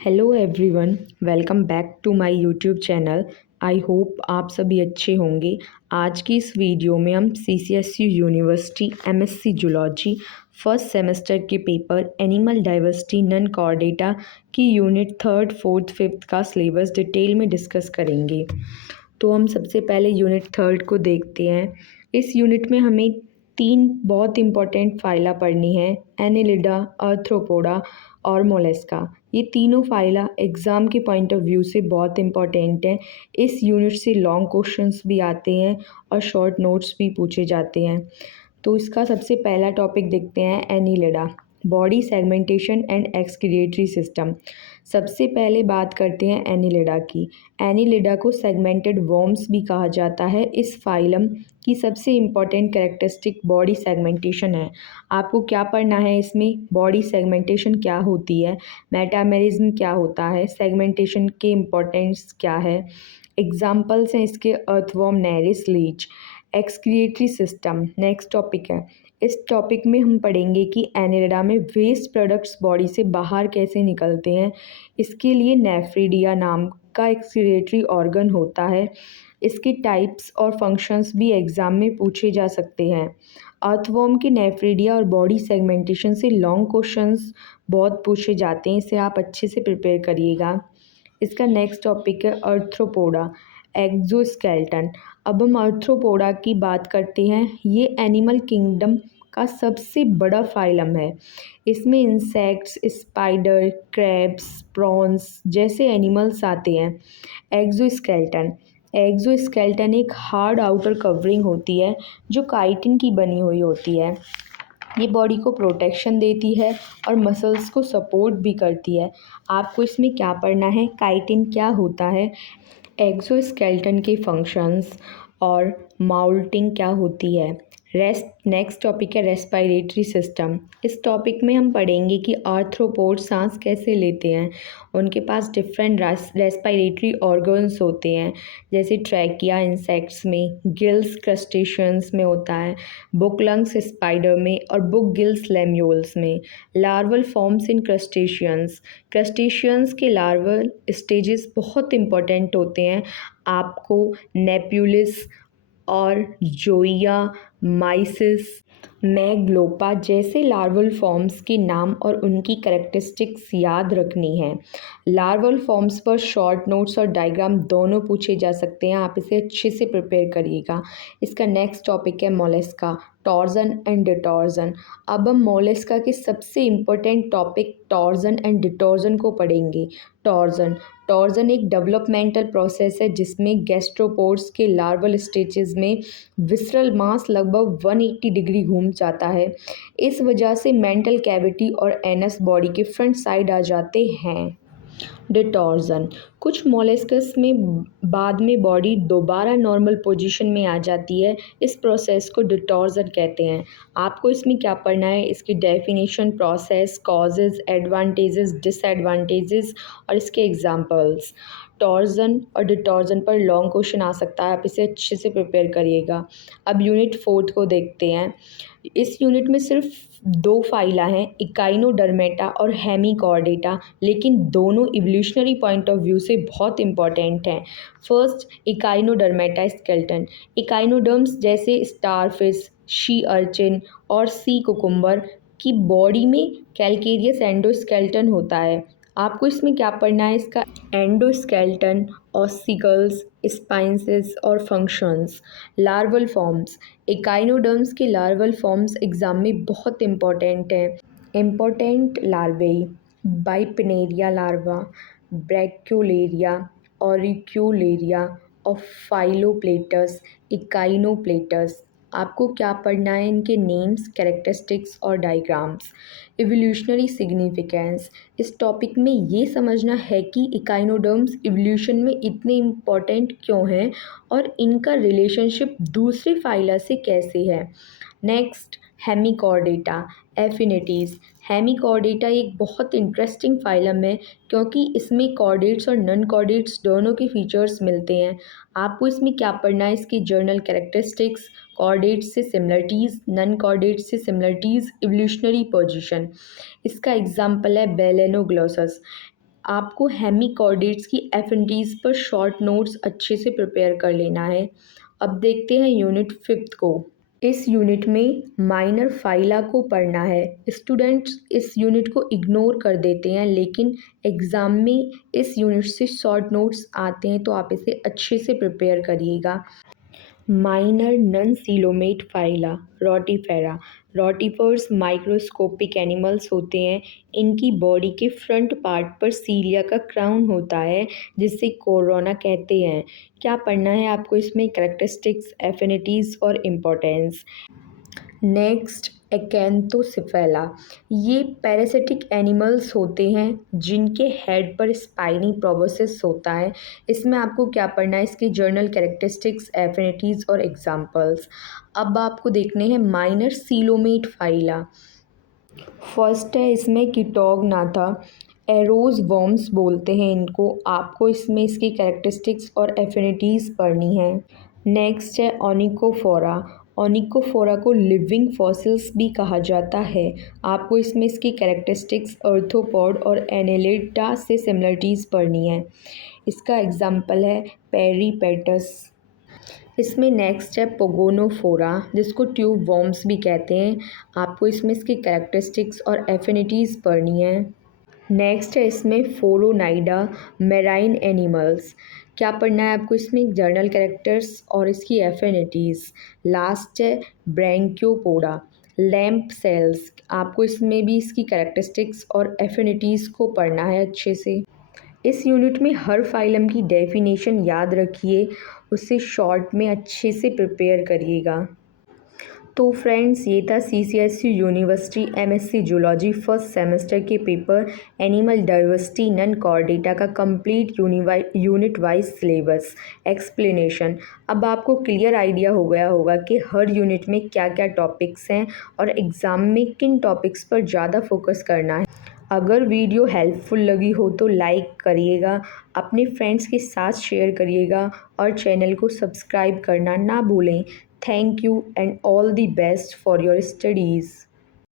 Hello everyone, welcome back to my YouTube channel. I hope आप सभी अच्छे होंगे। आज की इस वीडियो में हम CCSU university MSc zoology first semester के paper animal diversity non chordata की यूनिट 3, 4, 5 का सिलेबस डिटेल में डिस्कस करेंगे। तो हम सबसे पहले यूनिट 3 को देखते हैं। इस यूनिट में हमें 3 बहुत इंपॉर्टेंट फाइला पढ़नी है, एनिलिडा, आर्थ्रोपोडा और मोलेस्का। ये तीनों फाइला एग्ज़ाम के पॉइंट ऑफ व्यू से बहुत इंपॉर्टेंट हैं। इस यूनिट से लॉन्ग क्वेश्चंस भी आते हैं और शॉर्ट नोट्स भी पूछे जाते हैं। तो इसका सबसे पहला टॉपिक देखते हैं, Annelida, body segmentation and excretory system. सबसे पहले बात करते हैं एनिलिडा की। एनिलिडा को सेगमेंटेड वर्म्स भी कहा जाता है। इस फाइलम की सबसे इम्पॉर्टेंट कैरेक्टरिस्टिक बॉडी सेगमेंटेशन है। आपको क्या पढ़ना है इसमें? बॉडी सेगमेंटेशन क्या होती है, मेटामेरिज्म क्या होता है, सेगमेंटेशन के इम्पोर्टेंस क्या है। एग्जाम्पल्स हैं इसके, earthworm, nereis, leech. Excretory system next topic है। इस टॉपिक में हम पढ़ेंगे कि एनिलिडा में वेस्ट प्रोडक्ट्स बॉडी से बाहर कैसे निकलते हैं। इसके लिए नेफ्रिडिया नाम का एक्सक्रीटरी ऑर्गन होता है। इसके टाइप्स और फंक्शंस भी एग्ज़ाम में पूछे जा सकते हैं। अर्थवर्म के नेफ्रिडिया और बॉडी सेगमेंटेशन से लॉन्ग क्वेश्चंस बहुत पूछे जाते हैं, इसे आप अच्छे से प्रिपेयर करिएगा। इसका नेक्स्ट टॉपिक है अर्थ्रोपोडा, एक्सोस्केलेटन। अब हम अर्थ्रोपोडा की बात करते हैं। ये एनिमल किंगडम का सबसे बड़ा फाइलम है। इसमें इंसेक्ट्स, स्पाइडर, क्रैब्स, प्रॉन्स जैसे एनिमल्स आते हैं। एक्सोस्केलेटन, एक्सोस्केलेटन एक हार्ड आउटर कवरिंग होती है जो काइटिन की बनी हुई होती है। ये बॉडी को प्रोटेक्शन देती है और मसल्स को सपोर्ट भी करती है। आपको इसमें क्या पढ़ना है, काइटिन क्या होता है, एक्सोस्केलेटन के फंक्शंस और माउल्टिंग क्या होती है। नेक्स्ट टॉपिक है रेस्पिरेटरी सिस्टम। इस टॉपिक में हम पढ़ेंगे कि आर्थ्रोपोड सांस कैसे लेते हैं। उनके पास डिफरेंट रेस्पिरेटरी ऑर्गन्स होते हैं, जैसे ट्रैकिया इंसेक्ट्स में, गिल्स क्रस्टेशियंस में होता है, बुक लंग्स स्पाइडर में और बुक गिल्स लेम्यूल्स में। Larval forms in crustaceans, crustaceans के लार्वल स्टेजेस बहुत इंपॉर्टेंट होते हैं। आपको नेप्यूलिस और जोइया, माइसिस, मैग्लोपा जैसे लार्वल फॉर्म्स के नाम और उनकी कैरेक्टरिस्टिक्स याद रखनी है। लार्वल फॉर्म्स पर शॉर्ट नोट्स और डायग्राम दोनों पूछे जा सकते हैं, आप इसे अच्छे से प्रिपेयर करिएगा। इसका नेक्स्ट टॉपिक है मोलेस्का, टॉर्जन एंड डिटॉर्जन। अब हम मोलेस्का के सबसे इम्पोर्टेंट टॉपिक टॉर्जन एंड डिटॉर्जन को पढ़ेंगे। टॉर्जन, टॉर्जन एक डेवलपमेंटल प्रोसेस है जिसमें गैस्ट्रोपोड्स के लार्वल स्टेजेस में विसरल मास लगभग 180 डिग्री घूम जाता है। इस वजह से मेंटल कैविटी और एनस बॉडी के फ्रंट साइड आ जाते हैं। डिटॉर्जन, कुछ मोलस्कस में बाद में बॉडी दोबारा नॉर्मल पोजीशन में आ जाती है। इस प्रोसेस को डिटॉर्जन कहते हैं। आपको इसमें क्या पढ़ना है, इसकी definition, process, causes, advantages, disadvantages और इसके एग्जांपल्स। टॉर्जन और डिटॉर्जन पर लॉन्ग क्वेश्चन आ सकता है, आप इसे अच्छे से प्रिपेयर करिएगा। अब यूनिट 4 को देखते हैं। इस यूनिट में सिर्फ 2 फाइला हैं, इकाइनोडर्मेटा और हेमिकॉर्डेटा, लेकिन दोनों इवोल्यूशनरी पॉइंट ऑफ व्यू से बहुत इंपॉर्टेंट हैं। First, Echinodermata skeleton. इकाइनोडर्म्स जैसे स्टारफिश, शी अर्चिन और सी कुकुम्बर की बॉडी में कैलकेरियस एंडोस्केलेटन होता है। आपको इसमें क्या पढ़ना है, इसका एंडोस्केलेटन, ऑसिकल्स, स्पाइंसेस और फंक्शंस। लार्वल फॉर्म्स, इकाइनोडर्म्स के लार्वल फॉर्म्स एग्जाम में बहुत इंपॉर्टेंट हैं। इम्पोर्टेंट लार्वेई, बाइपिनेरिया लार्वा, ब्रैक्यूलेरिया, ऑरिक्यूलेरिया और फाइलोप्लेटस, इकाइनोप्लेटस। आपको क्या पढ़ना है, इनके नेम्स, कैरेक्टरिस्टिक्स और डायग्राम्स। इवोल्यूशनरी सिग्निफिकेंस, इस टॉपिक में ये समझना है कि इकाइनोडर्म्स इवोल्यूशन में इतने इम्पॉर्टेंट क्यों हैं और इनका रिलेशनशिप दूसरे फाइला से कैसे है। Next, Hemichordata, affinities. हेमिकॉर्डेटा एक बहुत इंटरेस्टिंग फाइलम है क्योंकि इसमें कॉर्डेट्स और नॉन कॉर्डेट्स दोनों के फीचर्स मिलते हैं। आपको इसमें क्या पढ़ना है, इसकी जर्नल कैरेक्टरिस्टिक्स, कॉर्डेट्स से सिमिलरिटीज़, नॉन कॉर्डेट्स से सिमिलरिटीज़, इवोल्यूशनरी पोजीशन। इसका एग्जाम्पल है बेलेनोग्लोसस। आपको हेमिकॉर्डेट्स की एफिनिटीज़ पर शॉर्ट नोट्स अच्छे से प्रिपेयर कर लेना है। अब देखते हैं यूनिट 5 को। इस यूनिट में माइनर फाइला को पढ़ना है। स्टूडेंट्स इस यूनिट को इग्नोर कर देते हैं, लेकिन एग्ज़ाम में इस यूनिट से शॉर्ट नोट्स आते हैं, तो आप इसे अच्छे से प्रिपेयर करिएगा। Minor non coelomate phyla rotifera. Rotifers microscopic animals होते हैं। इनकी बॉडी के फ्रंट पार्ट पर सीलिया का क्राउन होता है, जिसे कोरोना कहते हैं। क्या पढ़ना है आपको इसमें? कैरेक्टरिस्टिक्स, एफिनिटीज़ और इम्पोर्टेंस। नेक्स्ट, एक्ैंथोसिफेला। ये पैरासिटिक एनिमल्स होते हैं जिनके हेड पर स्पाइनी प्रोबोसिस होता है। इसमें आपको क्या पढ़ना है? इसकी जर्नल कैरेक्टरिस्टिक्स, एफिनिटीज़ और एग्जांपल्स। अब आपको देखने हैं माइनर सीलोमेट फाइला। फर्स्ट है इसमें कीटोगनाथा। एरोज वॉर्म्स बोलते हैं इनको। आपको इसमें इसकी कैरेक्टरिस्टिक्स और एफिनिटीज़ पढ़नी है। नेक्स्ट है ओनिकोफोरा। ओनिकोफोरा को लिविंग फॉसिल्स भी कहा जाता है। आपको इसमें इसकी कैरेक्टरिस्टिक्स, अर्थोपॉड और एनेलिडा से सिमिलरिटीज़ पढ़नी है। इसका एग्जाम्पल है पेरीपेटस। इसमें नेक्स्ट है पोगोनोफोरा, जिसको ट्यूब वॉर्म्स भी कहते हैं। आपको इसमें इसकी कैरेक्टरिस्टिक्स और एफिनिटीज़ पढ़नी है। नेक्स्ट है इसमें फोरोनाइडा, मेराइन एनिमल्स। क्या पढ़ना है आपको इसमें? जर्नल कैरेक्टर्स और इसकी एफिनिटीज़। लास्ट है ब्रैंक्योपोडा, लैम्प सेल्स। आपको इसमें भी इसकी कैरेक्टरिस्टिक्स और एफिनिटीज़ को पढ़ना है अच्छे से। इस यूनिट में हर फाइलम की डेफिनेशन याद रखिए, उसे शॉर्ट में अच्छे से प्रिपेयर करिएगा। तो फ्रेंड्स, ये था CCSU university MSc zoology first semester के paper animal diversity non chordata का complete unit wise syllabus explanation. अब आपको क्लियर आइडिया हो गया होगा कि हर यूनिट में क्या क्या टॉपिक्स हैं और एग्ज़ाम में किन टॉपिक्स पर ज़्यादा फोकस करना है। अगर वीडियो हेल्पफुल लगी हो तो लाइक करिएगा, अपने फ्रेंड्स के साथ शेयर करिएगा और चैनल को सब्सक्राइब करना ना भूलें। Thank you and all the best for your studies.